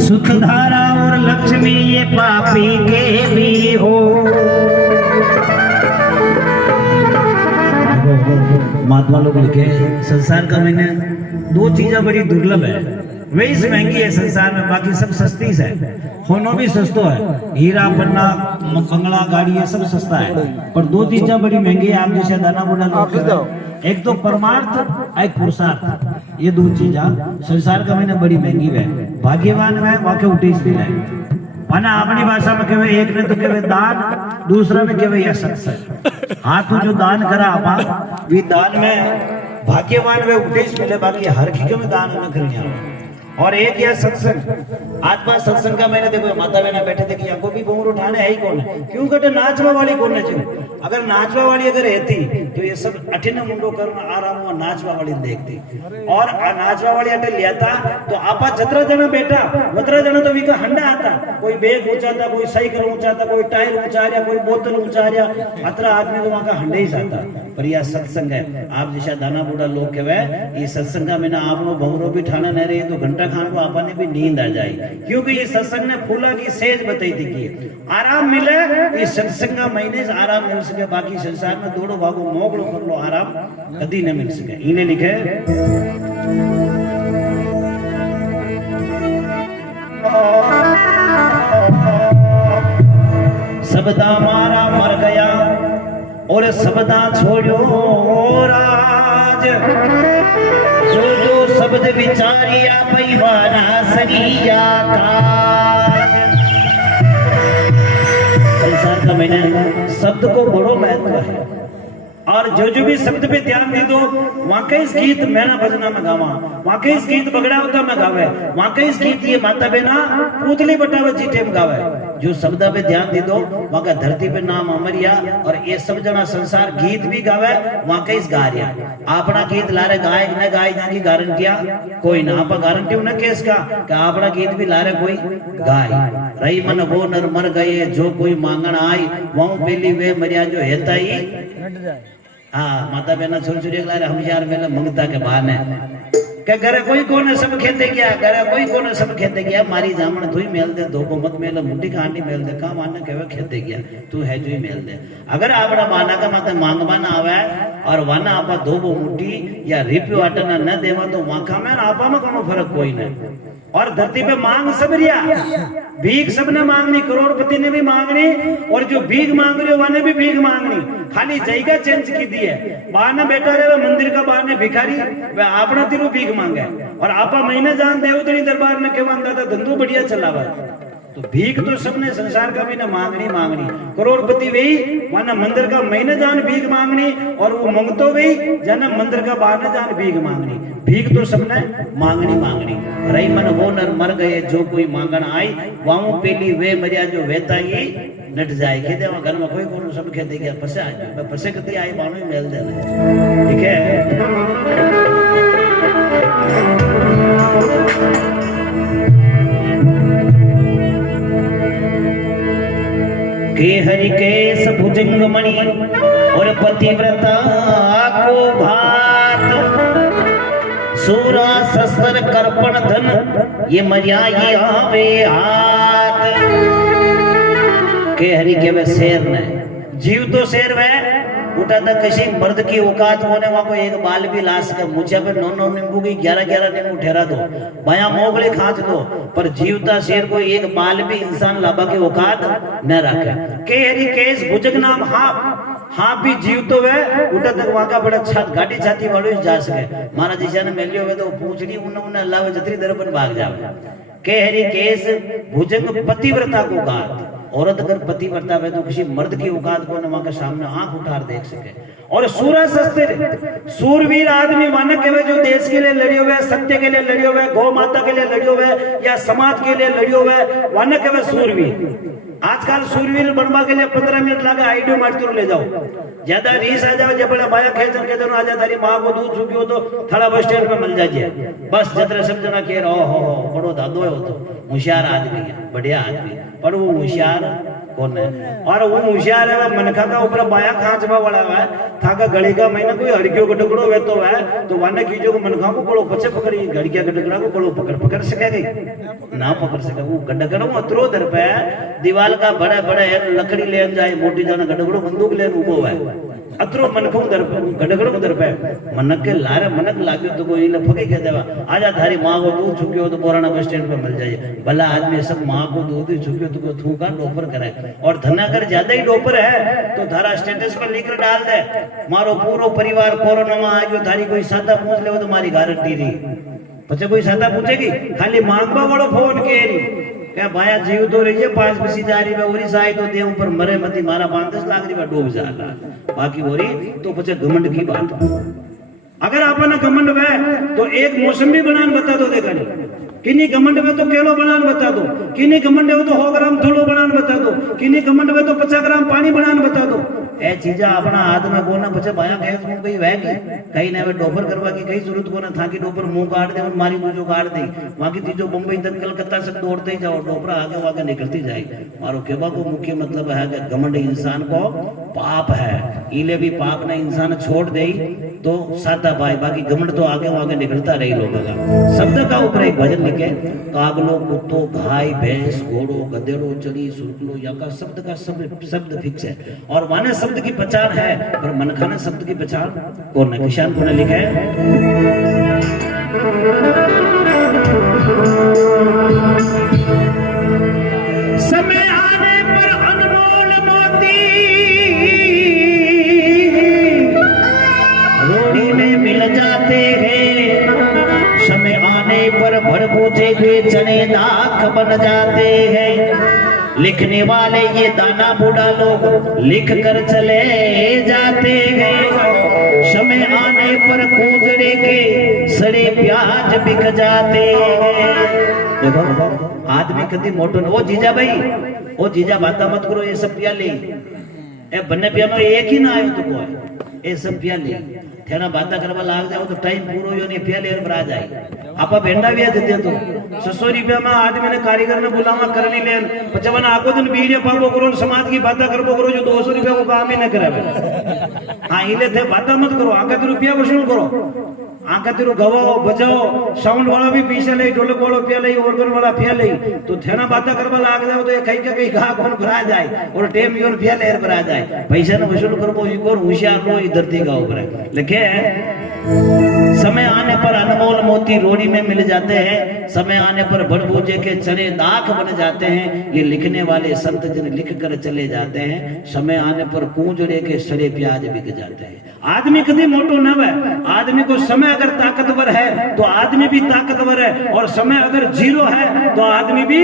सुखधारा और लक्ष्मी ये पापी के भी हो। महात्मा लोग लिखे संसार का मैंने दो चीजें बड़ी दुर्लभ है, वही महंगी है संसार में, बाकी सब सस्ती है। होनो भी सस्तो है, हीरा पन्ना बंगला गाड़ी ये सब सस्ता है, पर दो चीजें बड़ी महंगी है। आप जैसे दाना बुना लोग, एक तो परमार्थ एक पुरुषार्थ, ये दो चीजें संसार का मैंने बड़ी महंगी है। भाग्यवान है वाके उठे है माना अपनी भाषा में कहे, एक ने तो कहे दान, दूसरा में कहे यह सत्संग। हाथ जो दान करा आपा वी दान में भाग्यवान वे उठेश मिले, बाकी हर की में दान न करनी। और एक यह सत्संग, आत्मा सत्संग का मैंने देखो माता बहना बैठे थे कि आपको भी घूंघट उठाने है ही कौन है, क्यों कहते नाचवा वाली कौन है जो, अगर नाचवा वाली अगर रहती तो ये सब अठिन मुंडो करना आराम हुआ नाचवा वाली देखती, और नाचवा वाली अटे लियाता तो आपा जतरा जना बैठा उतरा जना तो विका हंडा आता, कोई बैग ऊंचाता, कोई साइकिल ऊंचाता, कोई टायर ऊंचा रहा, कोई बोतल ऊंचा रहा, अतरा आदमी तो वहां का हंडे ही जाता। पर यह सत्संग है। आप जैसा दाना बूढ़ा लोग कहे ये सत्संग में ना आप भवरों भी ठाने न रहे तो घंटा खान को आपने भी नींद आ जाए, क्योंकि ये सत्संग ने फूला की सेज बताई थी कि आराम मिले, ये सत्संग महीने से आराम मिल सके, बाकी संसार में दौड़ो भागो मोगलो कर लो आराम कभी न मिल सके। इन्हें लिखे सबदा मारा मर गया और सबदा छोड़ो राज, जो जो शब्द विचारिया पैवाना सरिया काज। संसार का मैंने शब्द को बड़ो महत्व है, और जो भी शब्द पे ध्यान दे दो वाकई इस गीत मैना भजना में गावा, वाकई इस गीत बगड़ा होता में गावे, वाकई इस गीत ये माता बेना पूतली बटावे जीटे में गावे। जो शब्द पे ध्यान दे दो वहां धरती पे नाम अमरिया, और ये सब जना संसार गीत भी गावे वाकई इस गा रिया। अपना गीत ला रहे गायक न गाय की गारंटिया कोई ना, आप गारंटी न केस का अपना गीत भी ला रहे कोई गाय। रही मन वो नर मर गए जो कोई मांगण आई, वह पहली वे मरिया जो हेता ही। हाँ माता बहना छोरी छोरी ला रहे हम यार मेले मंगता के बहाने के घरे कोई कोने सब खेते गया, घरे कोई कोने सब खेते गया, मारी जामन तू ही मेल दे, धोखो मत मेल, मुंडी खांडी मेल दे, का माने कहवे खेते गया तू है जो ही मेल दे। अगर आपड़ा माना का माते मांगवा ना आवे और वाना आपा धोबो मुट्ठी या रिप्यो आटना न देवा तो वाका में आपा में कोनो फर्क कोई नहीं। और धरती पे मांग सब रिया, भीख सबने मांगनी, करोड़पति ने भी मांगनी, और जो भीख मांग रही हो वाने भी भीख मांगनी, खाली जगह चेंज की दी है। बाहर बैठा रहे मंदिर का बाहर भिखारी वह आपना तिरु भीख मांगे, और आपा महीने जान देवतरी दरबार में केवा था धंधो बढ़िया चलावा। तो भीख तो सबने संसार का भी ना मांगनी, करोड़पति वही माना मंदिर का महीने जान भीख मांगनी, और वो मंगतो वही जाना मंदिर का बाहर जान भीख मांगनी। भीख तो सबने मांगनी। रही मन वो नर मर गए जो कोई मांगण आई, वाऊ पेली वे मरिया जो वेता ही नट जाए। खेते वहां घर में कोई कोनो सब खेते गया पसे आ जाए, पसे कती आई बाणो ही मेल दे। ठीक है के हरि केश भुजंग मणि और पतिव्रता को भात, सूरा शस्त्र कर्पण धन ये मरिया ये आवे हाथ। के हरि के वे शेर ने जीव तो शेर वह उठा था, किसी मर्द की औकात होने वहां को एक बाल भी ला सके, मुझे पे 9 नींबू की 11 नींबू ठहरा दो, बाया मोगली खांच दो, पर जीवता शेर को एक बाल भी इंसान लाभा की औकात न रखे। के हरि केश भुजंग नाम हाँ भी जीव तो वह उठा तक वहां का बड़ा छात गाड़ी छाती वालों जा सके। महाराज जी ने मेलियो हुए तो पूछनी उन्हें अल्लाह जतरी दरपन भाग जावे। के हरि केश भुजंग पतिव्रता को गात, औरत अगर पतिव्रता है तो किसी मर्द की औकात को न वहां के सामने आंख उठार देख सके। और सूरा शस्त्र सूरवीर आदमी मानक के जो देश के लिए लड़े हुए, सत्य के लिए लड़े हुए, गौ माता के लिए लड़े हुए, या समाज के लिए लड़े हुए, मानक के सूरवीर। आजकल सूरवीर बनवा के लिए 15 मिनट लगे आईडियो मारते ले जाओ, ज्यादा रीस आ जाओ, जब बड़ा बाया खेचन के दोनों आ जा, तारी माँ को दूध चुकी हो तो थोड़ा बस स्टैंड पे मिल जाइए, बस जतरा सब जना कह रहा हो बड़ो दादो है, वो तो होशियार आदमी है, बढ़िया आदमी, पर वो होशियार कौन है। और वो होशियार है, मनखा का ऊपर बाया खांचवा वाला है, था का घड़ी का महीना कोई हड़कियों का टुकड़ो वे तो है, तो वाने कीजो को मनखा को कोलो पचे पकड़ी, घड़िया का टुकड़ा को कोलो पकड़ सके गई ना पकड़ सके। वो गड्ढा अतरो दर पे दीवाल का बड़ा बड़ा लकड़ी लेन जाए, मोटी जाना गड्ढो बंदूक लेन उबो है, अतरो मनखो दर पे गड्ढो दर पे मनक के लारे मनक लाग्यो तो कोई ने फकी कह देवा आजा थारी मां को दूध चुकियो तो पुराना बस स्टैंड पे मिल जाए। भला आदमी सब मां को दूध ही चुकियो तो थू का डोपर करे, और धनाकर ज्यादा ही डोपर है तो थारा स्टेटस पर लिख डाल दे मारो पूरो परिवार कोरोना में आ गयो, थारी कोई सादा पूछ ले तो मारी गारंटी रही। पछे कोई सादा पूछेगी खाली मांगवा वालो फोन के री क्या भाया जीव तो रही है 5 बसी जा रही है ओरी साई तो दे ऊपर मरे मती मारा 5-10 लाख रुपया डूब जा बाकी हो रही तो पछे घमंड की बात। अगर आपने घमंड है तो एक मौसमी बनान बता दो, देखा नहीं किन्नी घमंड में तो केलो बनान बता दो, किन्नी घमंड में तो 100 ग्राम थोड़ो बनान बता दो, किन्नी घमंड में तो 50 ग्राम पानी बनान बता दो। ए चीजा अपना हाथ में कोना पछे भाया गैस में कहीं वह की कहीं ना वे डोपर करवा की कहीं जरूरत कोना था कि डोपर मुंह काट दे और मारी दूजो काट दे, वहां की तीजो बम्बई तक कलकत्ता से दौड़ते ही जाओ, डोपरा आगे वागे निकलती जाए। और केबा को मुख्य मतलब है कि घमंड इंसान को पाप है, इले भी पाप ने इंसान छोड़ दे तो सादा पाए, बाकी घमंड तो आगे वागे निकलता रही लोगों का। शब्द का ऊपर एक भजन लिखे, कागलो कुत्तो घाई भैंस घोड़ो गधेड़ो चली सुरकलो, या का शब्द का शब्द फिक्स है और माने शब्द की पहचान है, पर मनखाना शब्द की पहचान कौन है। किसान को ने लिखा है समय आने पर अनमोल मोती रोड़ी में मिल जाते हैं, समय आने पर भरपूजे के चने दाख बन जाते हैं। लिखने वाले ये दाना बूढ़ा लोग लिख कर चले जाते हैं, समय आने पर कूजड़े के सड़े प्याज बिक जाते हैं। देखो आदमी कभी मोटो ओ जीजा भाई ओ जीजा बाता मत करो, ये सब पिया ले ए बन्ने पिया में एक ही ना आयो तो को ये सब पिया ले थेना बाता करवा लाग जाओ तो टाइम पूरो यो नहीं पिया लेर पर आ जाए। आपा भेंडा भी देते तो 600 रुपया में आदमी ने कारीगर ने बुलावा करनी लेन पचवन आको दिन वीडियो पाबो करो समाज की बाता करबो करो जो 200 रुपया को काम ही न करावे। हां इले थे बाता मत करो, आका रुपया वसूल करो, आका तेरो गवाओ बजाओ, साउंड वाला भी पीछे ले, ढोलक वाला पिया ले, ऑर्गन वाला पिया ले, तो थेना बाता करवा लाग जाओ तो कहीं के कहीं गा कौन भरा जाए और टेम योन पिया लेर भरा जाए। पैसा न वसूल करबो ई कोर होशियार लो ई धरती का ऊपर लिखे समय आने पर अनमोल मोती रोड़ी में मिल जाते हैं, समय आने पर भरपूजे के चने दाख बन जाते हैं। ये लिखने वाले संत जिन लिख कर चले जाते हैं, समय आने पर कूंजड़े के सड़े प्याज बिक जाते हैं। आदमी कभी मोटो न है, आदमी को समय अगर ताकतवर है तो आदमी भी ताकतवर है, और समय अगर जीरो है तो आदमी भी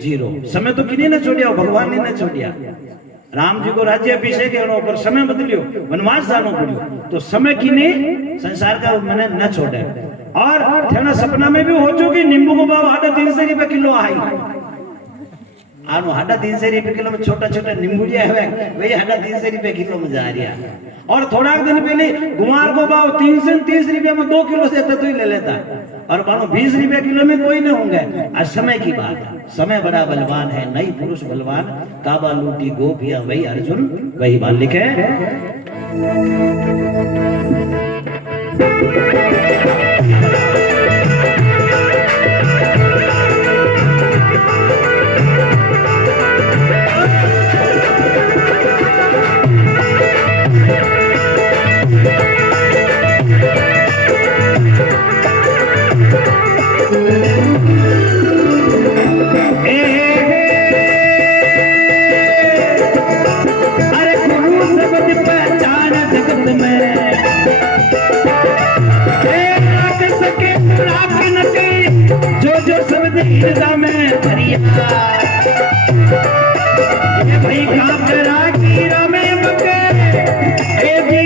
जीरो। समय तो किन्हीं ने छोड़िया, भगवान ने न छोड़िया। राम जी को राज्य अभिषेक है पर समय बदलियो, वनवास जानो पड़ियो, तो समय की ने संसार का मैंने न छोड़े। और थेना सपना में भी हो चुकी नींबू को भाव 350 रुपए किलो आई, आनो 350 रुपए किलो में छोटा छोटा नींबू है वही 350 रुपए किलो में जा रहा है। और थोड़ा दिन पहले गुमार को भाव 330 रुपया में 2 किलो देता तो ही ले लेता, और मानो 20 रुपया किलो में कोई नहीं होंगे। आज समय की बात है, समय बड़ा बलवान है, नई पुरुष बलवान, काबा लूटी गोपिया वही अर्जुन वही बाल लिखे। भाई काम करा कीरा में बके ए जी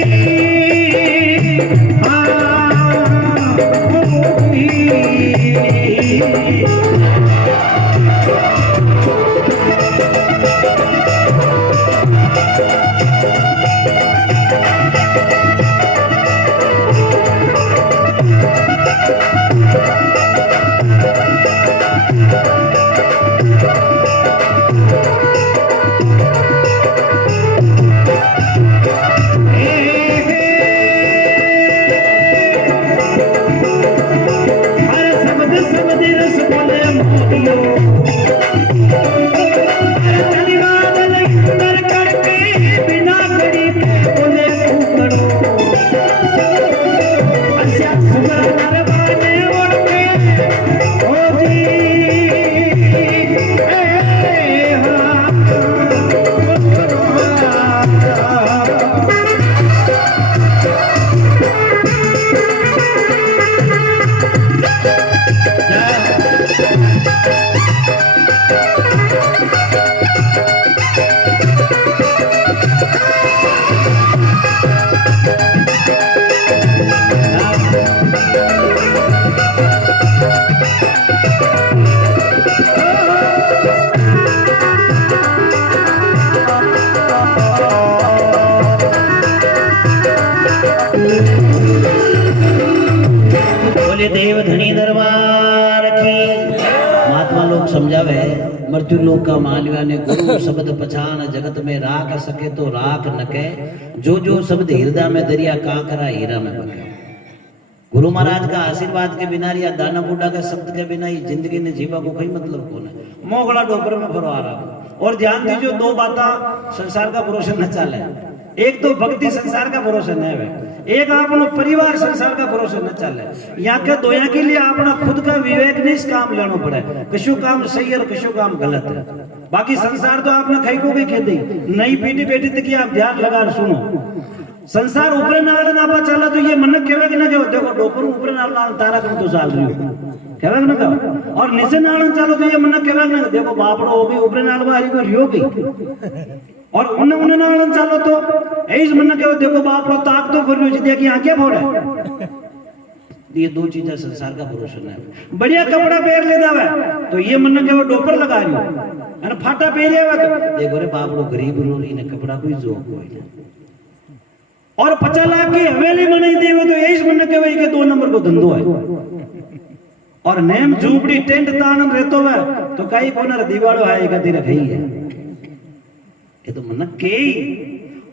मोरियो चलिवाद अंदर करके बिना घड़ी के बोले कुकड़ो अस्या सुबह नरवाने ओढ़के ओ जी देव धनी दरबार की महात्मा लोग समझावे मृत्यु लोक का मालवा ने गुरु शब्द पछान जगत में राख सके तो राख नके जो शब्द हृदय में दरिया काकरा हीरा में बके। गुरु महाराज का आशीर्वाद के बिना या दाना बूढ़ा के शब्द के बिना ही जिंदगी ने जीवा को कोई मतलब कौन है। मोगला डोपर में फरो आ रहा और ध्यान दीजिए दो बातें संसार का भरोसा न चले। एक तो भक्ति संसार का भरोसा न है, एक अपना परिवार संसार का भरोसा न चले। यहाँ के दोया के लिए अपना खुद का विवेक नहीं इस काम लेना पड़े, किशु काम सही और किशु काम गलत है। बाकी संसार तो आपने खाई को भी खेती नई पीढ़ी बेटी तक आप ध्यान लगा सुनो। संसार ऊपर नाल ना पा चला तो ये मन कहवे कि ना कहवे देखो डोपर ऊपर नाल तारा कर तो चाल रही हो कहवे ना कहवे और नीचे नाल चलो तो ये मन कहवे ना देखो बापड़ो वो भी ऊपर नाल वाली को रियो गई और उन्हें नाल चलो तो ऐस मन कहवे देखो बापड़ो ताक तो कर रही देखी आंखें फोड़े। ये दो चीजें संसार का भरोसा नहीं। बढ़िया कपड़ा पहन ले दावे तो ये मन कहवे डोपर लगा रही हो और फाटा पहने हुआ देखो रे बापड़ो गरीब रो इन्हें कपड़ा कोई जो कोई और 50 लाख की हवेली बनाई देवे तो यही मन के वही के 2 नंबर को धंधो है और नेम झूपड़ी टेंट तान रहतो है तो कई कोनर दीवालो है गति रखी है ये तो मन के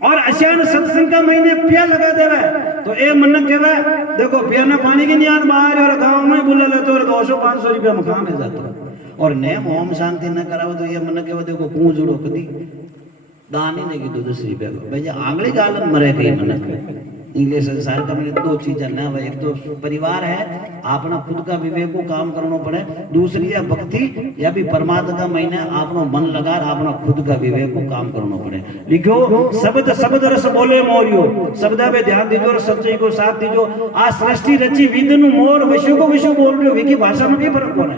और अशान सत्संग का महीने पिया लगा देवे तो ए मन केवे देखो पिया ना पानी की नियान बाहर और गांव में बुला ले तो 200-500 रुपया मकान में जाता और नेम ओम शांति न करावे तो ये मन केवे देखो कुं जुड़ो कदी दान ही नहीं की 2 रुपया भाई आंगली गालन मरे कहीं मन इंग्लिश संसार का मैंने 2 चीजें ना भाई एक तो परिवार है अपना खुद का विवेक को काम करना पड़े, दूसरी है भक्ति या भी परमात्मा का महीने अपना मन लगा अपना खुद का विवेक को काम करना पड़े। लिखो शब्द शब्द रस बोले मोरियो शब्द पे ध्यान दीजो और सच्चाई को साथ दीजो। आ सृष्टि रची विदनु मोर विश्व को विश्व बोल रहे हो विकी भाषा में भी फर्क कौन है।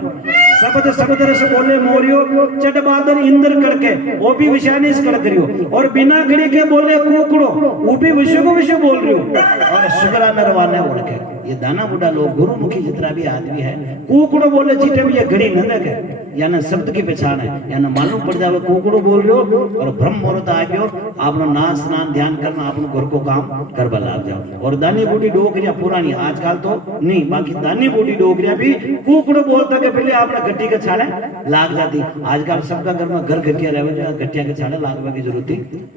शब्द शब्द रस बोले मोरियो चट बादल इंद्र करके वो भी विषानिश कर करियो और बिना घड़ी के बोले कुकड़ो वो भी विश्व को विश्व बोल रहे हो और शुक्रा नरवाने उड़ के ये दाना बुढ़ा लोग गुरुमुखी जितना भी आदमी है कुकड़ो बोले चीटे में ये घड़ी न लगे या ना शब्द की पहचान है या ना मालूम पड़ जावे कुकड़ो बोल रहे हो और ब्रह्म मुहूर्त आ गयो आपनो नाच स्नान ध्यान करना अपने घर को काम करवा लाग जाओ। और दानी बूढ़ी डोकरियां पुरानी आजकल तो नहीं बाकी दानी बूढ़ी डोकरियां भी कुकड़ो बोलता के पहले आपने गट्टी के छाड़े लाग जाती। आजकल सबका घर में घर गट्टिया रहे गट्टिया के छाड़े लागने की जरूरत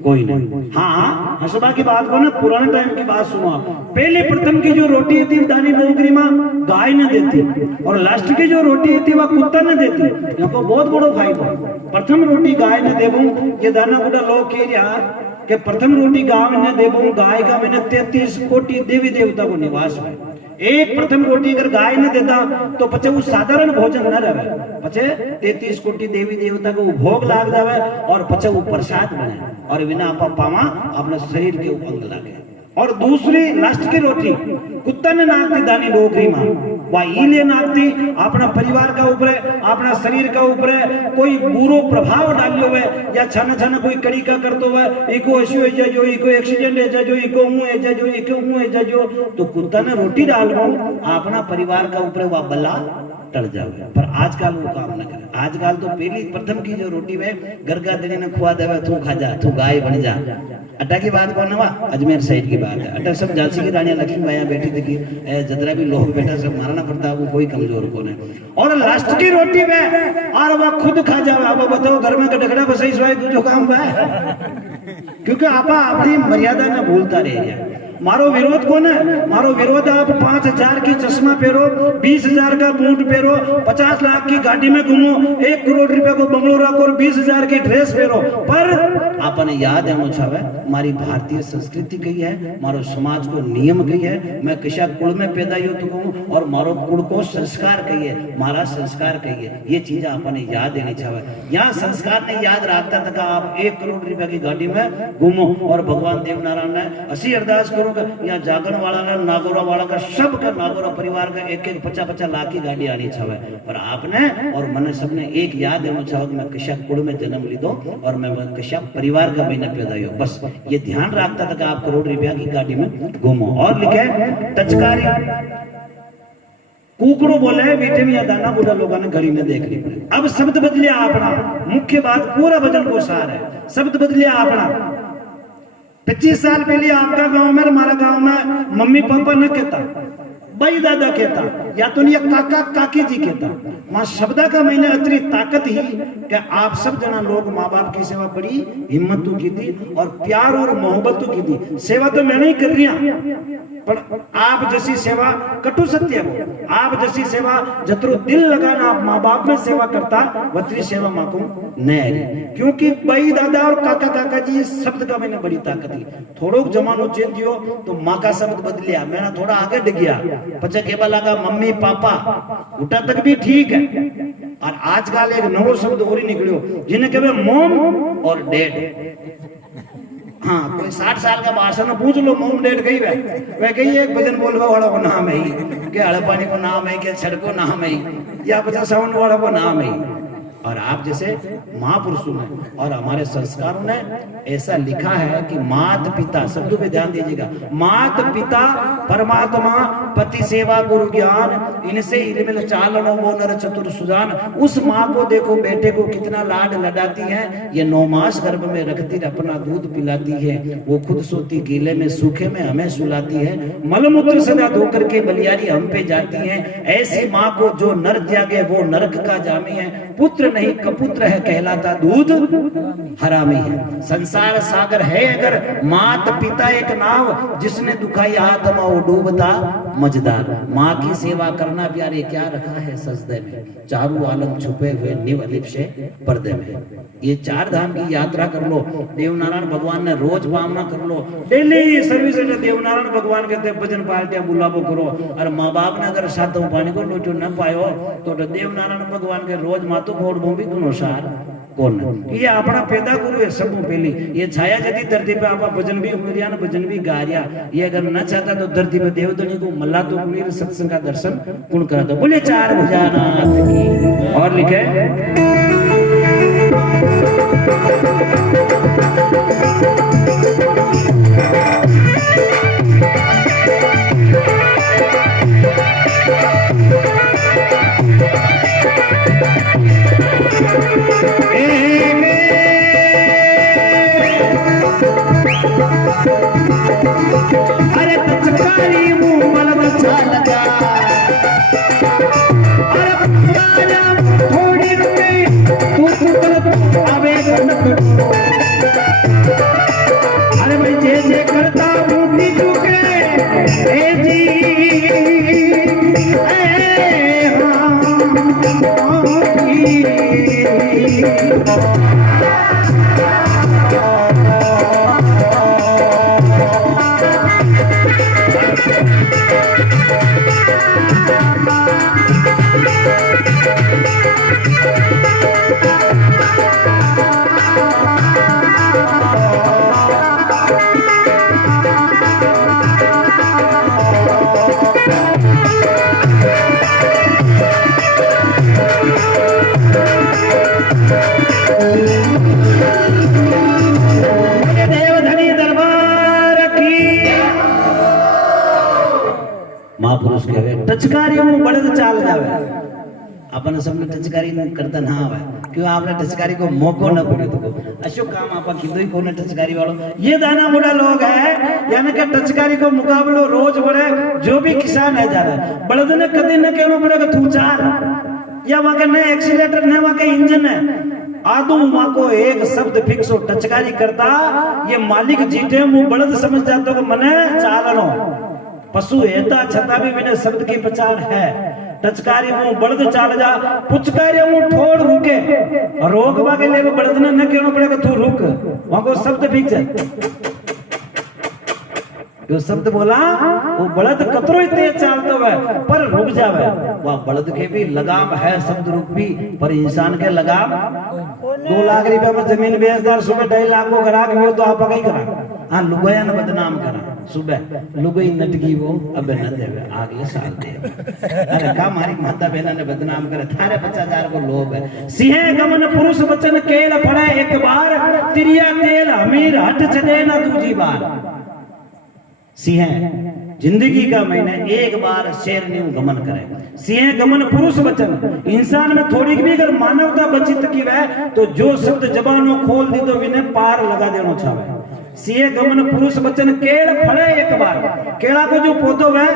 कोई नहीं। हाँ हसबा की बात को ना पुराने टाइम की बात सुनो आप। पहले प्रथम की जो रोटी थी दानी डोकरी में गाय ने देती और लास्ट की जो रोटी थी वह कुत्ता ने देती। इनको बहुत बड़ो फायदा प्रथम रोटी गाय ने देवू ये दाना बुढ़ा लोग कह रहा कि प्रथम रोटी गाय ने देवू गाय का मैंने 33 कोटि देवी देवता को निवास है। एक प्रथम रोटी अगर गाय ने देता तो पचे वो साधारण भोजन न रहे पचे 33 कोटि देवी देवता को भोग लाग जावे और पचे वो प्रसाद बने और बिना पावा अपने शरीर के अंग लागे। और दूसरी लास्ट की रोटी कुत्ता ने नाकती दानी डोकरी में वह इलिए नाकती अपना परिवार का ऊपर अपना शरीर का ऊपर कोई बुरो प्रभाव डालियो हुए या छन छन कोई कड़ी का करते हुए इको इश्यू है जो इको एक्सीडेंट है जो इको मुंह है जो इको मुंह है जो तो कुत्ता ने रोटी डाल अपना परिवार का ऊपर वह बल्ला टल जावे। पर आजकल वो काम न करे। आजकल तो पहली प्रथम की जो रोटी में गरगा देने ने खुआ देवे तू खा जा तू गाय बन जा। अड्डा की बात कौन हुआ अजमेर साइड की बात है। अड्डा सब झांसी की रानी लक्ष्मीबाई बैठी थी जितना भी लोग बैठा सब मारना पड़ता वो कोई कमजोर कौन है। और लास्ट की रोटी में और वह खुद खा जावे। अब बताओ घर में गडगड़ा बसाई सवाई जो काम है क्योंकि आपा अपनी मर्यादा न भूलता रह गया। मारो विरोध कौन है? मारो विरोध आप 5,000 की चश्मा पहरो, 20,000 का बूट पहरो, 50 लाख की गाड़ी में घूमो, 1 करोड़ रुपए को बंगलो रखो और 20,000 की ड्रेस पहरो, पर आपने याद है मुझे मारी भारतीय संस्कृति कही है, मारो समाज को नियम कही है, मैं किसा कुल में पैदा हो तो कहूँ और मारो कुल को संस्कार कही है, मारा संस्कार कही है, ये चीज आपने याद देनी चाहिए। यहाँ संस्कार ने याद रखता था कि आप 1 करोड़ रुपए की गाड़ी में घूमो और भगवान देवनारायण ने असी अरदास करो कि यहाँ जागरण वाला ना नागौरा वाला का सब का नागौरा परिवार का 1-1 50-50 लाख की गाड़ी आनी चाहिए, पर आपने और मैंने सबने एक याद देना चाहिए कि मैं किसा कुल में जन्म ली दो और मैं किसा परिवार का महीना पैदा हो, बस ये ध्यान रखता था कि आप करोड़ रुपया की गाड़ी में घूमो। और लिखे टचकारी कुकड़ो बोले है बेटे में दाना बुढ़ा लोगों ने घड़ी ने देख ली। अब शब्द बदले अपना, मुख्य बात पूरा भजन को सार है, शब्द बदले अपना। 25 साल पहले आपका गांव में हमारा गांव में मम्मी पापा न कहता, भाई दादा कहता, या तो नहीं काका काकी जी कहता। मां शब्दा का मैंने अतरी ताकत ही कि आप सब जना लोग माँ बाप की सेवा बड़ी हिम्मत तो की थी और प्यार और मोहब्बत तो की थी। सेवा तो मैं नहीं कर रही, पर आप जैसी सेवा कटु सत्य हो, आप जैसी सेवा जतरो दिल लगाना आप माँ बाप में सेवा करता वतरी सेवा माँ को नहीं, क्योंकि भाई दादा और काका काका जी शब्द का मैंने बड़ी ताकत थी। थोड़ो जमानो चेंज हो तो माँ का शब्द बदलिया, मैंने थोड़ा आगे डिग गया, पचा केबा लगा मम्मी पापा, उठा तक भी ठीक है। और आजकल एक नवो शब्द और ही निकलियो जिन्हें कहवे मॉम और डैड। हाँ, कोई 60 साल का भाषण पूछ लो मॉम डैड गई वह कही एक भजन बोलवा वाला को नाम है ही, के हड़पानी को नाम है, के छड़को नाम है, या 50 साउंड वाला को नाम है। और आप जैसे महापुरुषों में और हमारे संस्कारों ने ऐसा लिखा है कि मात पिता, शब्दों पे ध्यान दीजिएगा, मात पिता परमात्मा पति सेवा गुरु ज्ञान इनसे इल्म चालनो वो नर चतुर सुजान। उस माँ को देखो बेटे को कितना लाड लडाती है, ये 9 मास गर्भ में रखती अपना दूध पिलाती है, वो खुद सोती गीले में सूखे में हमें सुलाती है, मलमूत्र सदा धोकर के बलियारी हम पे जाती है। ऐसी माँ को जो नर त्यागे वो नरक का जामी है, पुत्र नहीं कपुत्र है कहलाता दूध हरामी है। संसार सागर है अगर मात पिता एक नाव, जिसने दुखाई हाथ में वो डूबता मजदार। माँ की सेवा करना प्यारे क्या रखा है सजदे में, चारों आलम छुपे हुए निव अलिफ से पर्दे में। ये 4 धाम की यात्रा कर लो, देवनारायण भगवान ने रोज पावना कर लो, डेली सर्विस देवनारायण भगवान के भजन पार्टियां बुलावो करो। और माँ बाप ने अगर सातों पानी को लोचो न पायो तो देवनारायण भगवान के रोज मातो फोड़ भी गुनो सार कौन, ये अपना पैदा गुरु है सब पहली। ये छाया यदि धरती पे आप भजन भी उमरिया न भजन भी गारिया, ये अगर न चाहता तो धरती पे देवदनी को मल्ला तो मेरे सत्संग का दर्शन कौन कराता। बोले 4 भुजानाथ की। और लिखे अरे टचकारी मुंह बलद चाल जा, अरे थोड़ी रुके तू आवे अरे भाई जे करता हूँ चुके ए जी महापुरुष कहे टचकारी मुंह बड़े चाल जावे। अपन सबने टचकारी करता ना आवे, क्यों आपने टचकारी को मौको न पड़े तो अशोक काम आपा कीधो ही कोने टचकारी वालों। ये दाना बुढ़ा लोग है यानी कि टचकारी को मुकाबलो रोज बड़े जो भी किसान है जा रहा बड़द ने कभी न कहना पड़ेगा तू चार, या वहां का नया एक्सीलेटर न वहां का इंजन है आदू माँ को एक शब्द फिक्स हो टचकारी करता ये मालिक जीते मुंह बड़द समझ जाते कि मने चालनो पशु हेता छता भी बिना शब्द की पहचान है टचकारी मुंह बड़द चाल जा पुचकारी मुंह ठोड़ रुके रोक बागे ले बड़द न कहना पड़ेगा तू रुक वहां को शब्द फिक्स है जो शब्द बोला वो बड़द कतरो ही तेज चालतो है पर रुक जावे वह बड़द के भी लगाम है शब्द रुक भी पर इंसान के लगाम 2 लाख रुपया में जमीन बेचदार सुबह 2.5 लाख को ग्राहक हो तो आप कहीं करा हाँ लुगाया ने बदनाम करा सुबह लुगाई नटकी वो अब न देवे आगे साल दे अरे का मारी माता बहना ने बदनाम करे थारे 50,000 को लोभ है सिंह गमन पुरुष वचन केल पड़े एक बार तिरिया तेल अमीर हट चढ़े ना दूजी बार सिंह जिंदगी का महीने एक बार शेर न्यू गमन करे सिंह गमन पुरुष वचन इंसान में थोड़ी भी अगर मानवता बची तकी वह तो जो शब्द जबानों खोल दी तो विने पार लगा देना चाहे सिंह गमन पुरुष वचन केड़ फड़े एक बार केड़ा को जो पौधो है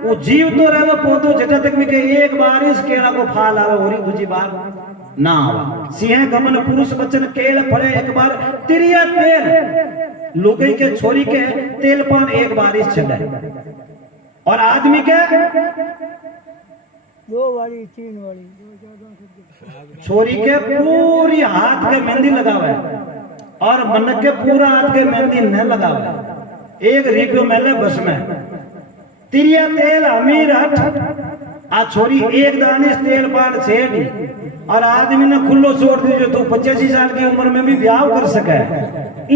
वो जीव तो रहे वो पौधो जटा तक भी के एक बार इस केड़ा को फाल आवे और दूसरी बार ना आवा सिंह गमन पुरुष वचन केड़ फड़े एक बार तिरिया तेल लोगे के छोरी के तेल पान एक बारिश चढ़े और आदमी के 2 वाली 3 वाली छोरी के पूरी हाथ के मेहंदी लगावे और मन के पूरा हाथ के मेहंदी न लगावे एक रिपियो मेले बस में तिरिया तेल अमीर हट आ छोरी एक दानिश तेल पान छेड़ी और आदमी ने खुल्लो छोड़ दीजिए तो 85 साल की उम्र में भी ब्याह कर सके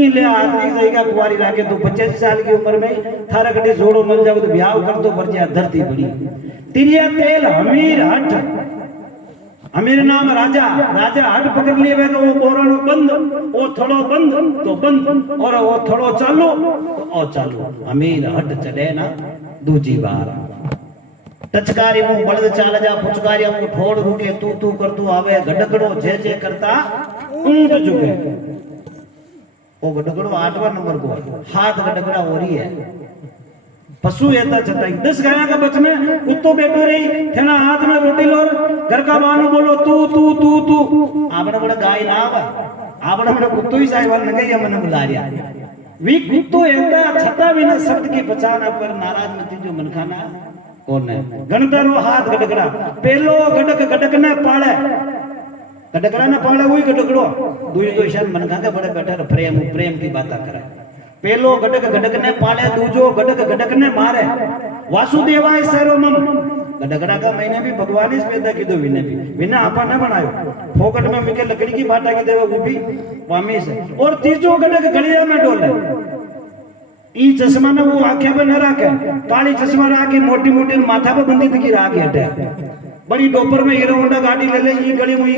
ले आदमी जाएगा कुआरी लाके तो 85 साल की उम्र में थारा गड्ढे जोड़ो मिल जाओ तो ब्याह कर दो पर धरती पड़ी तिरिया तेल अमीर हट अमीर नाम राजा राजा हट पकड़ लिए तो वो बोरानो बंद वो थोड़ो बंद तो बंद और वो थोड़ो चालू तो ओ चालू अमीर हट चढ़े ना दूजी बार टचकारी मुंह बड़द चाल जा पुचकारी मुंह ठोड़ रुके तू कर तू आवे गडगड़ो जे करता ऊंट झुके वो गडगड़ो 8वां नंबर को हाथ गडगड़ा हो रही है पशु ऐसा चलता है 10 गाय का बच में कुत्तो बैठो रही थेना हाथ में रोटी लो घर का बानो बोलो तू आपने बड़ा गाय ना आवा आपने बड़ा कुत्तो ही साहिब न गई मन बुला रिया वी कुत्तो ऐसा छता भी ना शब्द की पहचान पर नाराज मत जो मन खाना कौन है गणधरो हाथ गडगड़ा पेलो गडक ने पाले गडगड़ा ने पाले वही गडगड़ो दूसरी तो ईशान मन खा के बड़े बेटर प्रेम की बात करे पेलो गडक ने पाले दूजो गडक ने मारे वासुदेवाय सर्वमम गडगड़ा का महीने भी भगवान इस पैदा की दो विने आपा न बनायो फोकट में मिके लकड़ी की बाटा की देवा वो भी वामी से और तीजो गडक गलिया में डोले ई चश्मा ने वो आंखें पे न रखे काली चश्मा रखे मोटी मोटी माथा पे बंदी तक राखे हटे बड़ी डोपर में हीरो होंडा गाड़ी ले ले ये गली में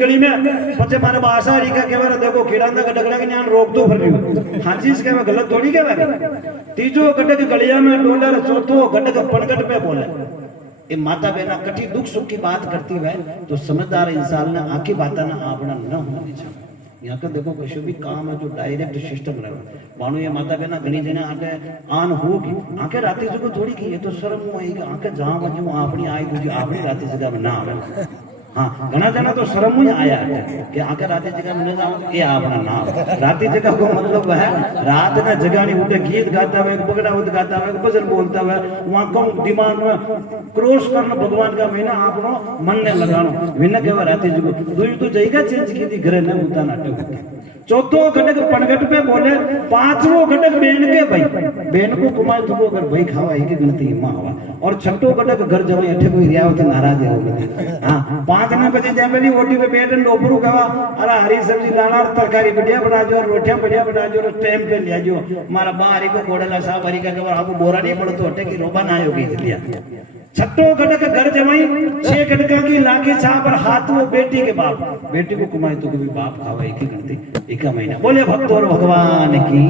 गली में पचे मारे भाषा री का केवर देखो खिड़ांदा गडगड़ा के न्यान रोक दो फिर रियो हां चीज के गलत थोड़ी के तीजो गडक गलिया में डोलर चौथो गडक पनगट पे बोले ये माता बहना कटी दुख सुख की बात करती है तो समझदार इंसान ने आंखी बाता ना आपना न होनी चाहिए यहाँ का देखो कशो भी काम है जो डायरेक्ट सिस्टम रहे मानो ये माता बहना घनी जना आटे आन होगी आंखें राती जगह थोड़ी की ये तो शर्म हुई कि आंखें जहां वजू अपनी आई दूजी अपनी राती जगह में ना आवे हाँ घना जना तो शर्म मुझे आया है कि आंखें राती जगह में न जाऊं ये अपना नाम राती जगह को मतलब है रात में जगह नहीं उठे गीत गाता हुआ बगड़ा उद गाता हुआ भजन बोलता हुआ वहां को दिमाग में क्रॉस करना भगवान का महीना आपनो मन ने लगानो विन के राती जगह दूसरी तो जगह चेंज की थी घर ने उता नाटक चौथो घटक पनगट पे बोले पांचवो घटक बेन के भाई बेन को कुमार तो अगर भाई खावा एक गणती मां हवा और छठो घटक घर जमे अठे कोई रिया होते नाराज हो गए हां 5 ने बजे जामेली ओटी पे बैठ न डोपरू खावा अरे हरी सब्जी लाना तरकारी बढ़िया बना जो रोटियां बढ़िया बना जो टाइम पे ले जो मारा बाहरी को कोड़ला साहब हरी का खबर आपको बोरा नहीं पड़तो अटे की रोबा ना होगी दिया छठो घटक घर जमाई 6 घटका की लागी छा पर हाथ वो बेटी के बाप बेटी को कुमाई तो भी बाप खावा एक ही गणती एक महीना बोले भक्त और भगवान की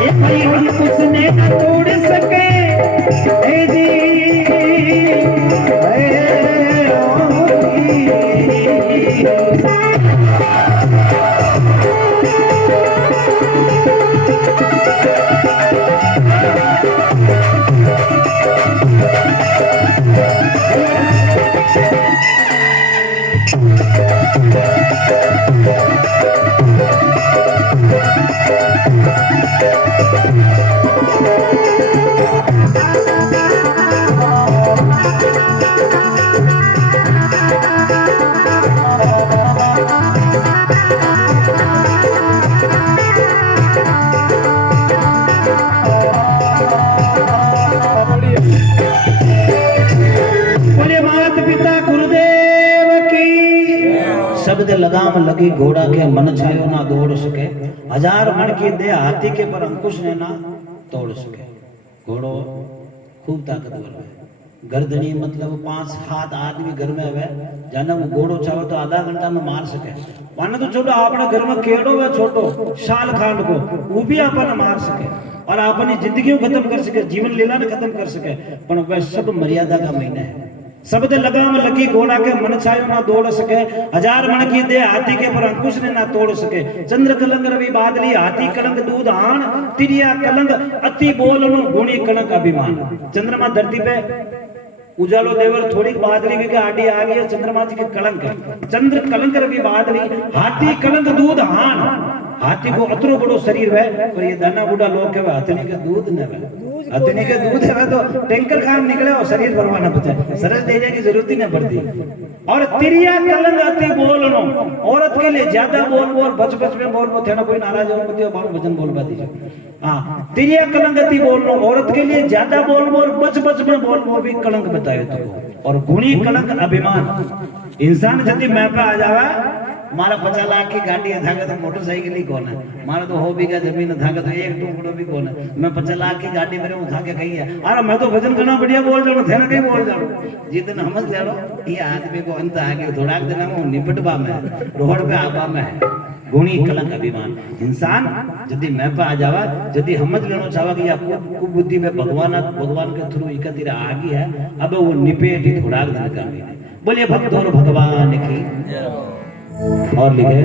ये भाई उसने न तोड़ सके ए जी शब्द लगाम लगी घोड़ा के मन छायो ना दौड़ सके, हजार मन की दे हाथी के पर अंकुश ने ना तोड़ सके। घोड़ो खूब ताकतवर है, गर्दनी मतलब 5-7 आदमी घर में है, जाने वो घोड़ो चाहो तो आधा घंटा में मार सके। माने तो छोटो अपने घर में केड़ो है छोटो शाल खांड को वो भी अपन मार सके और अपनी जिंदगी खत्म कर सके, जीवन लीला ने खत्म कर सके, पर वह सब मर्यादा का महीना है। शब्द लगाम लगी घोड़ा के मन छायो ना दौड़ सके, हजार मन की दे हाथी के पर अंकुश ने ना तोड़ सके। चंद्र कलंक रवि बादली हाथी कलंक दूध आन, तिरिया कलंक अति बोलनु गुणी कलंक अभिमान। चंद्रमा धरती पे उजालो देवर थोड़ी बादली भी आड़ी आ गई है, चंद्रमा जी के कलंक है। चंद्र कलंक रवि बादली हाथी कलंक दूध हान। हाथी को अतरो बड़ो शरीर है, पर ये दाना बूढ़ा लोग के हथनी के दूध न है, हथनी के दूध है तो टैंकर खान निकले और शरीर भरवाना बचे, सरस देने की जरूरत ही नहीं पड़ती। और तिरिया कलंक अति बोलनो, औरत के लिए ज्यादा बोल बच बच में बोल थे ना, कोई नाराज हो मत हो भजन बोल पा दीजिए। हाँ, तिरिया कलंक अति बोलनो, औरत के लिए ज्यादा बोल बच बच में बोल भी कलंक बताए तुमको। और गुणी कलंक अभिमान। इंसान यदि मैं पे आ जावा, मारा 50 लाख की गाड़ी था तो मोटरसाइकिल ही कौन है, मारा तो हो बीघा जमीन था तो एक टुकड़ो भी कौन है। मैं 50 लाख की गाड़ी मेरे उठा के कही है, अरे मैं तो भजन करना बढ़िया बोल जाऊँ थे ना, कहीं बोल जाऊँ जितने समझ ले लो ये आदमी को अंत आ गया, थोड़ा दिन निपटवा में रोड पे आवा में है। गुणी कलंक अभिमान। इंसान यदि मैं पे आ जावा, यदि समझ लेना चाहवा कि कुबुद्धि में भगवान के थ्रू इका तेरा आ गई है, अब वो निपेट ही थोड़ा दिन करनी है। बोलिए भक्त और भगवान की। और लिखे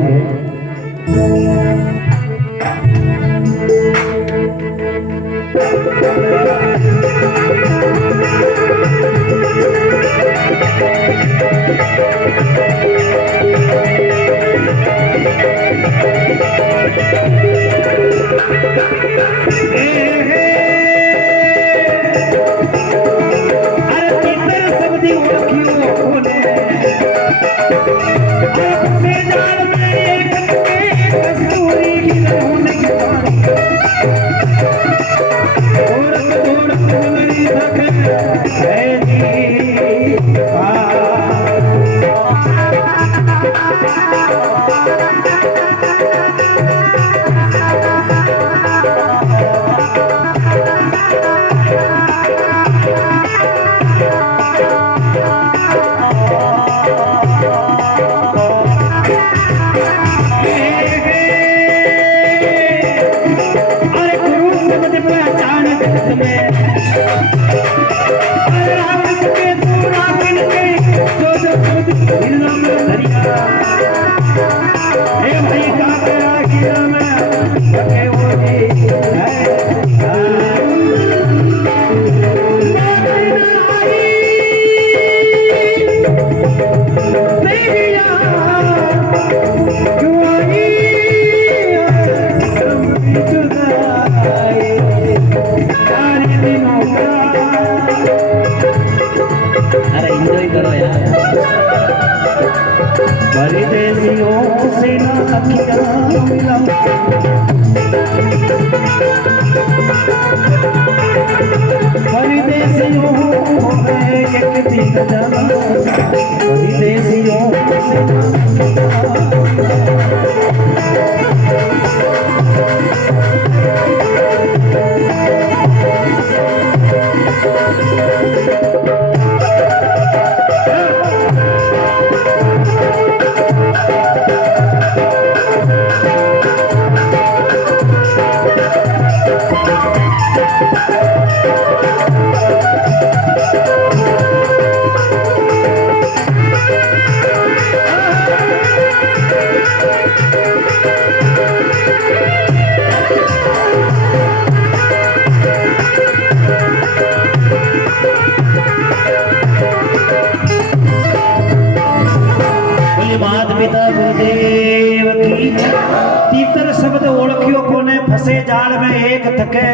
तीतर शब्द ओळख्यो कोने फसे जाल में एक थके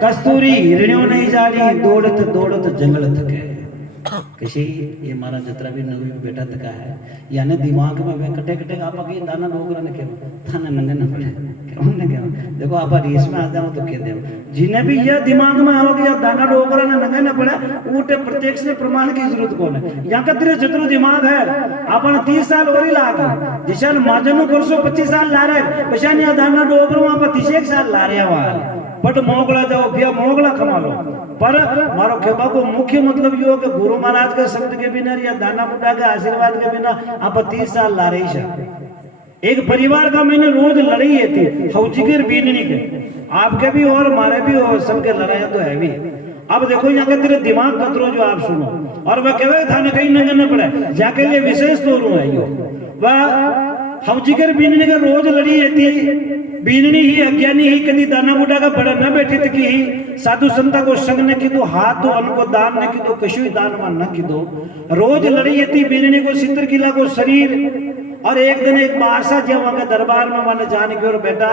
कस्तूरी हिरणियों नहीं जाली दौड़त दौड़त जंगल थके किसी ये हमारा जतरा भी नवी में बेटा तका है यानी दिमाग में वे कटे कटे आपा के दाना डोगरा ने क्यों थाने नंगे न पड़े क्यों ने क्यों देखो आपा रेस में आ जाओ तो कह दे जिन्हें भी ये दिमाग में आओ कि यार दाना डोगरा ने नंगे न पड़े ऊटे प्रत्यक्ष से प्रमाण की जरूरत कौन है यहाँ का तेरे जतरो दिमाग है अपन 30 साल और ही लाग जिशन माजनो करसो 25 साल ला रहे पछान या दाना डोगरो वहां पर 31 साल ला रहे वहां बट मोगला जाओ भैया मोगला कमा लो पर मारो कहवा को मुख्य मतलब यो कि गुरु महाराज के शब्द के बिना या दाना बुड्ढा के आशीर्वाद के बिना आप 30 साल ला रही है एक परिवार का मैंने रोज लड़ाई है थी हौजी के बीननी के आपके भी और हमारे भी और सबके लड़ाई तो है भी अब देखो यहाँ का तेरे दिमाग कतरो जो आप सुनो और वह कहे था ना कहीं नंगे न पड़े जाके लिए विशेष तो रू है यो वह हौजी के बीननी के रोज लड़ी रहती बीननी ही अज्ञानी ही कदी दाना बुढ़ा का बड़ा न बैठी थी ही साधु संता को संग न की दो हाथ दो अन्न को दान न की दो कशु दान मान न की दो रोज लड़ी थी बीननी को सितर किला को शरीर और एक दिन एक बासा जब वहां के दरबार में माने जाने की और बेटा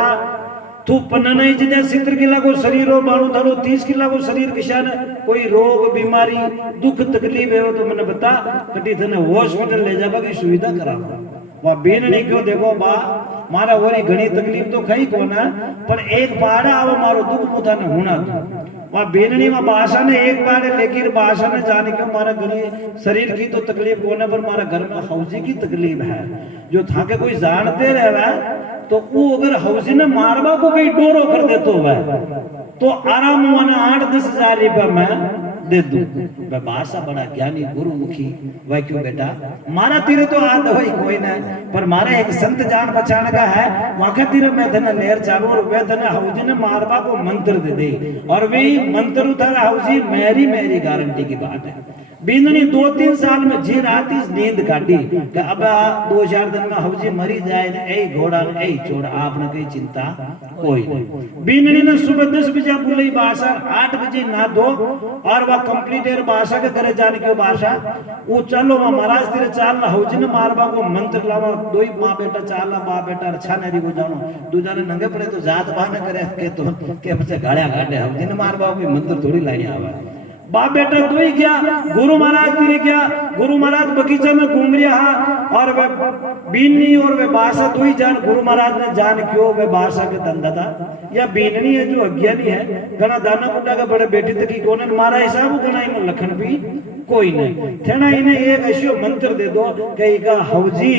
तू पन्ना नहीं जिदे सितर किला को शरीर हो बाणु धरो 30 किला को शरीर किसान कोई रोग बीमारी दुख तकलीफ है तो मैंने बता कटी थने हॉस्पिटल ले जाबा की सुविधा करा वह बीननी क्यों देखो बा मारा वरी घणी तकलीफ तो खई कोना पर एक बाड़ा आवो मारो दुख मुथा ने होना वह बेननी में बासा ने एक बाड़े लेकिन बासा ने जाने के मारा घणी शरीर की तो तकलीफ कोना पर मारा घर में हौजी की तकलीफ है जो था के कोई जानते रहवा तो वो अगर हौजी ने मारवा को कहीं डोरो कर दे तो तो आराम वाना 8-10 हजार रुपया में दे दू वह बासा बड़ा ज्ञानी गुरुमुखी वह क्यों बेटा मारा तीरे तो आ दवाई कोई ना पर मारे एक संत जान बचाने का है वहां तीरे में धन लेर चालू और वे धन हौजी ने मारवा को मंत्र दे दे और वे मंत्र उतारा हौजी मेरी मेरी गारंटी की बात है बीननी 2-3 साल में जी रात इस नींद काटी कि अब 2-4 दिन में हौजी मरी जाए ने ए घोड़ा ने ए छोड़ आपने कोई चिंता कोई नहीं बीननी ने सुबह 10 बजे बुलाई बासा 8 बजे ना दो और वह कंप्लीट है बासा के घर जाने की बासा वो चलो वह महाराज तेरे चाल ना हौजी ने मारवा को मंत्र लावा दो ही माँ बेटा चाला माँ बेटा अच्छा नहीं को जानो दू जाने नंगे पड़े तो जात बहाने करे के तो के बच्चे गाड़िया गाड़े हौजी ने मारवा कोई मंत्र थोड़ी लाइन आवा बाप बेटा दो ही क्या गुरु महाराज तेरे क्या गुरु महाराज बगीचा में घूम रहा और वे बीननी और वे बासा दो ही जान गुरु महाराज ने जान क्यों वे बासा के धंधा था या बीननी है जो अज्ञानी है घना दाना बुड्ढा का बड़े बेटी तक कोने मारा हिसाब घना में लखन भी कोई नहीं थेना इन्हें एक ऐसी मंत्र दे दो कि का हौजी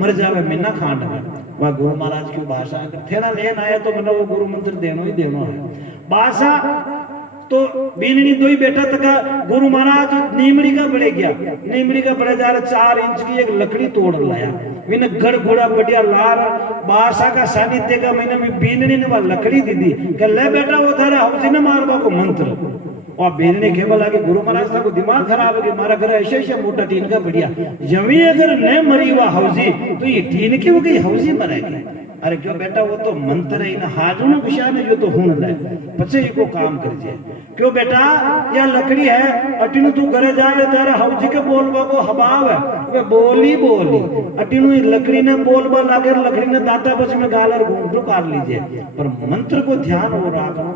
मर जावे मिन्ना खांड में वह गुरु महाराज की भाषा थेना लेन आया तो मतलब वो गुरु मंत्र देनो ही देनो है बासा तो बीननी दो ही बेटा तक गुरु महाराज नीमड़ी का बड़े गया नीमड़ी का बड़े जा रहा 4 इंच की एक लकड़ी तोड़ लाया मैंने गड़ घोड़ा बढ़िया लार बासा का सानिध्य का मैंने में बीननी ने वह लकड़ी दी दी कि ले बेटा वो थारा हौजी ने मारवा को मंत्र और बीननी के बोला कि गुरु महाराज का दिमाग खराब है कि हमारा घर ऐसे ऐसे मोटा टीन का बढ़िया जमी अगर न मरी हुआ हौजी तो ये टीन की हो गई हौजी मरेगी अरे क्यों बेटा वो तो मंत्र है ना हाजू ना विषय में जो तो हूं ले पचे को काम कर जे क्यों बेटा या लकड़ी है अटिनु तू करे जाए तेरा हौजी के बोलबा को हबाव है वे बोली अटिनु लकड़ी ने बोलबा लागे लकड़ी ने दाता बच में गालर घूमटू काट लीजिए पर मंत्र को ध्यान हो रखो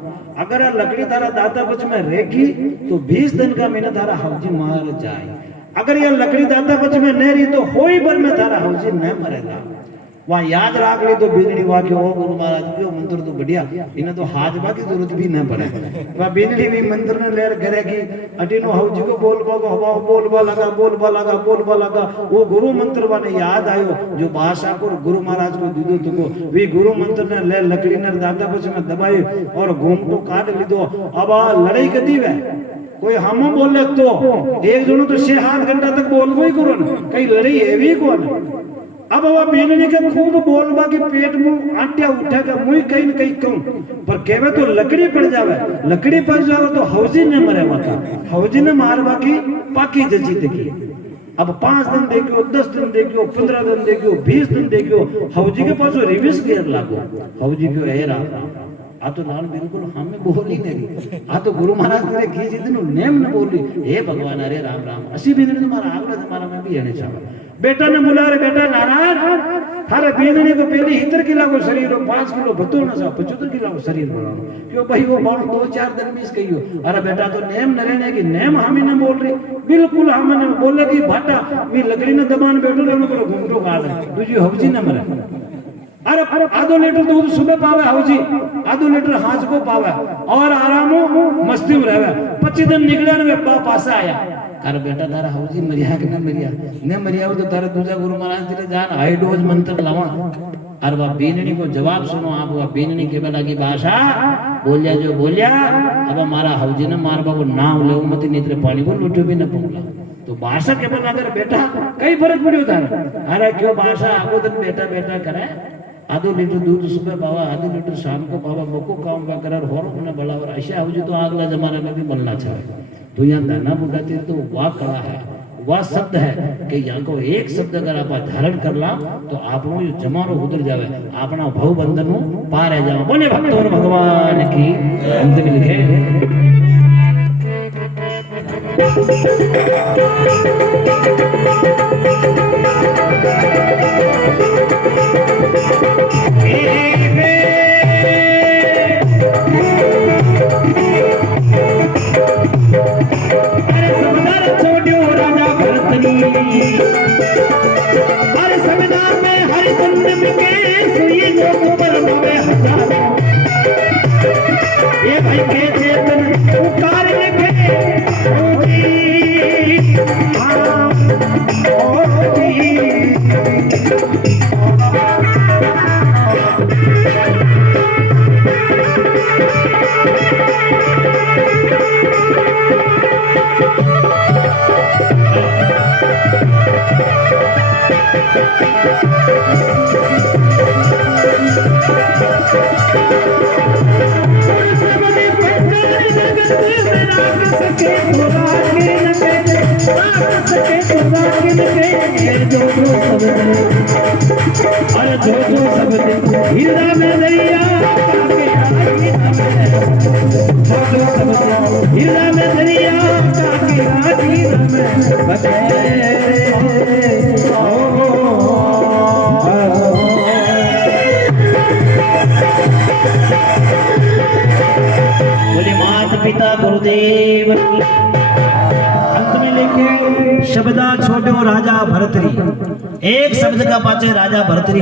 अगर लकड़ी तारा दाता बच में रहेगी तो 20 दिन का महीना तारा हौजी मार जाए अगर यह लकड़ी दाता बच में नहीं रही तो होई भर में तारा हौजी न मरेगा वहां याद रख ली तो बिजली वाक्य हो गुरु महाराज क्यों मंत्र तो बढ़िया इन्हें तो हाजबा की जरूरत भी न पड़े वह बिजली भी मंत्र ने लेर करेगी अटिनो हौजी को बोलबा लगा वो गुरु मंत्र वाने याद आयो जो भाषा को गुरु महाराज को दीदो तुको वी गुरु मंत्र ने ले लकड़ी ने दादा बच में दबाई और घूम को काट ली दो अब लड़ाई कदी वे कोई हम बोले तो एक जनो तो 6-8 घंटा तक बोलबो ही करो कई लड़ाई हेवी कौन अब वह बीननी के खूब बोलबा के पेट में आट्या उठा के मुई कहीं न कहीं कम पर केवे तो लकड़ी पड़ जावे लकड़ी पड़ जावे तो हौजी ने मरे माता हौजी ने मारवा की पाकी जजी देखी अब 5 दिन देखियो 10 दिन देखियो 15 दिन देखियो 20 दिन देखियो हौजी के पास रिविस गेर लागो हौजी क्यों है रहा आ तो नाल बिल्कुल हमें बोली नहीं आ तो गुरु महाराज ने की जितनु नेम न बोली हे भगवान अरे राम राम असी भी दिन तुम्हारा आगला तुम्हारा में भी आने चाहे बेटा ने बुला रे बेटा नारायण थारे बींदनी को पहले 70 किलो को शरीर हो 5 किलो भतो न सा 75 किलो को शरीर बनाओ क्यों भाई वो बाण 2-4 दिन में कहियो अरे बेटा तो नेम न रहने की नेम हामी ने बोल रही बिल्कुल हमने बोले कि भाटा मी लकड़ी ने दबान बैठो रे को घूमटो गाल तुझी हवजी न मरे अरे आधो लीटर दूध सुबह पावे हवजी आधो लीटर हाथ को पावे और आरामो मस्ती में रहवे 25 दिन निकले ने पासा आया कर बेटा तारा हवजी मरिया कि न मरिया हो तो तारा दूसरा गुरु महाराज तेरे जान हाई डोज मंत्र लावा और वह बीननी को जवाब सुनो आप वह बीननी के बेटा की भाषा बोलिया जो बोलिया अब हमारा हवजी ने मार बाबू नाम ले मत नेत्र पानी को लुटो भी न पहुंचा तो भाषा के बल अगर बेटा कई फर्क पड़ियो तारा अरे क्यों भाषा आगो दिन बेटा बेटा करे आधो लीटर दूध सुबह पावा आधो लीटर शाम को पावा मोको काम का कर होरो ने बड़ा और ऐसा हवजी तो अगला जमाने में भी बनना चाहिए तो यहाँ दाना बुढ़ा तीर तो वाह कला है वह शब्द है कि यहाँ को एक शब्द अगर आप धारण कर ला तो आपनो ये जमानो उतर जावे अपना भव बंधन पार है जाओ बोले भक्तों भगवान की अंत में लिखे अरे संविधान में हरिकुंड के सुई लोग पर नवे हजारों ये भाई के चेतन पुकार लिखे अरे जो शब्द हीरा में दरिया हीरा में दरिया बोले माता पिता गुरुदेव अंत में लेके शब्दा छोटो राजा भरतरी एक शब्द का पाचे राजा भरतरी